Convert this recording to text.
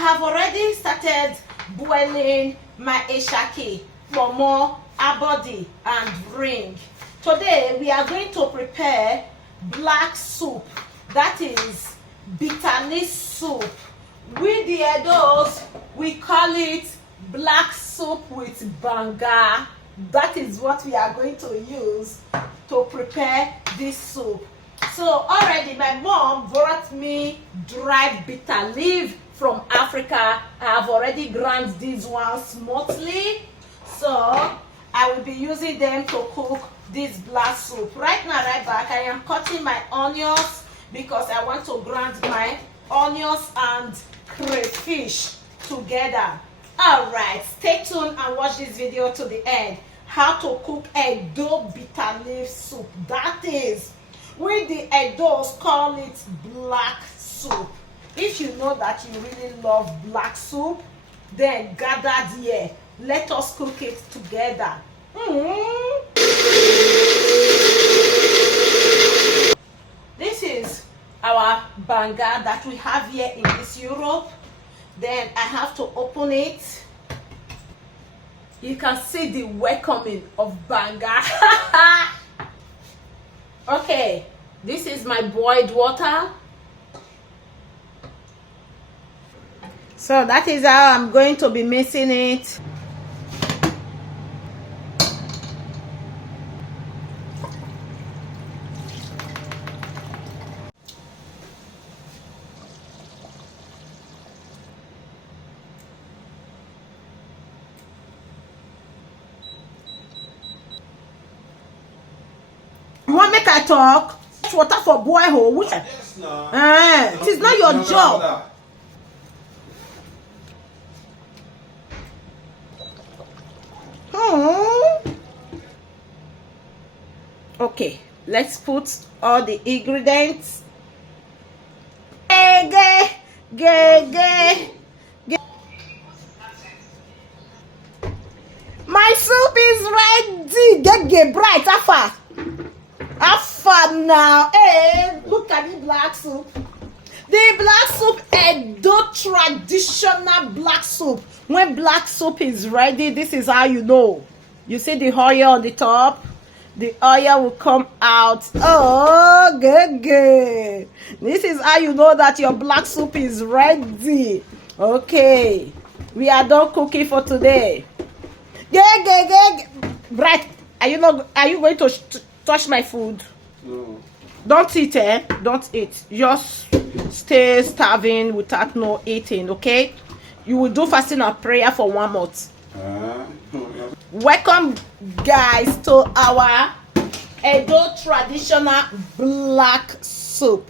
have already started boiling my eshaki, pomo, abodi, and ring. Today we are going to prepare black soup, that is bitter leaf soup. We the Edos, we call it black soup with banga. That is what we are going to use to prepare this soup. So already my mom brought me dried bitter leaf from Africa. I have already ground these ones smoothly, so I will be using them to cook this black soup. Right now, right back, I am cutting my onions because I want to grind my onions and crayfish together. All right, stay tuned and watch this video to the end. How to cook Edo bitter leaf soup. That is, we the Edos call it black soup. If you know that you really love black soup, then gather here. Let us cook it together. This is our banga that we have here in this Europe. Then I have to open it. You can see the welcoming of banga. Okay, this is my boiled water. So that is how I'm going to be mixing it. You want make I talk? It's water for boy hole. Which? Yes, no. It is not your job. Okay, let's put all the ingredients. My soup is ready. Get bright, Afa now. Hey, look at the black soup. The black soup, Edo traditional black soup. When black soup is ready, this is how you know. You see the oil on the top? The oil will come out. Oh, good. This is how you know that your black soup is ready. Okay, we are done cooking for today. Bright, are you going to touch my food? No. Don't eat, Don't eat. Just stay starving without no eating, okay? You will do fasting and prayer for 1 month. Welcome, guys, to our Edo traditional black soup.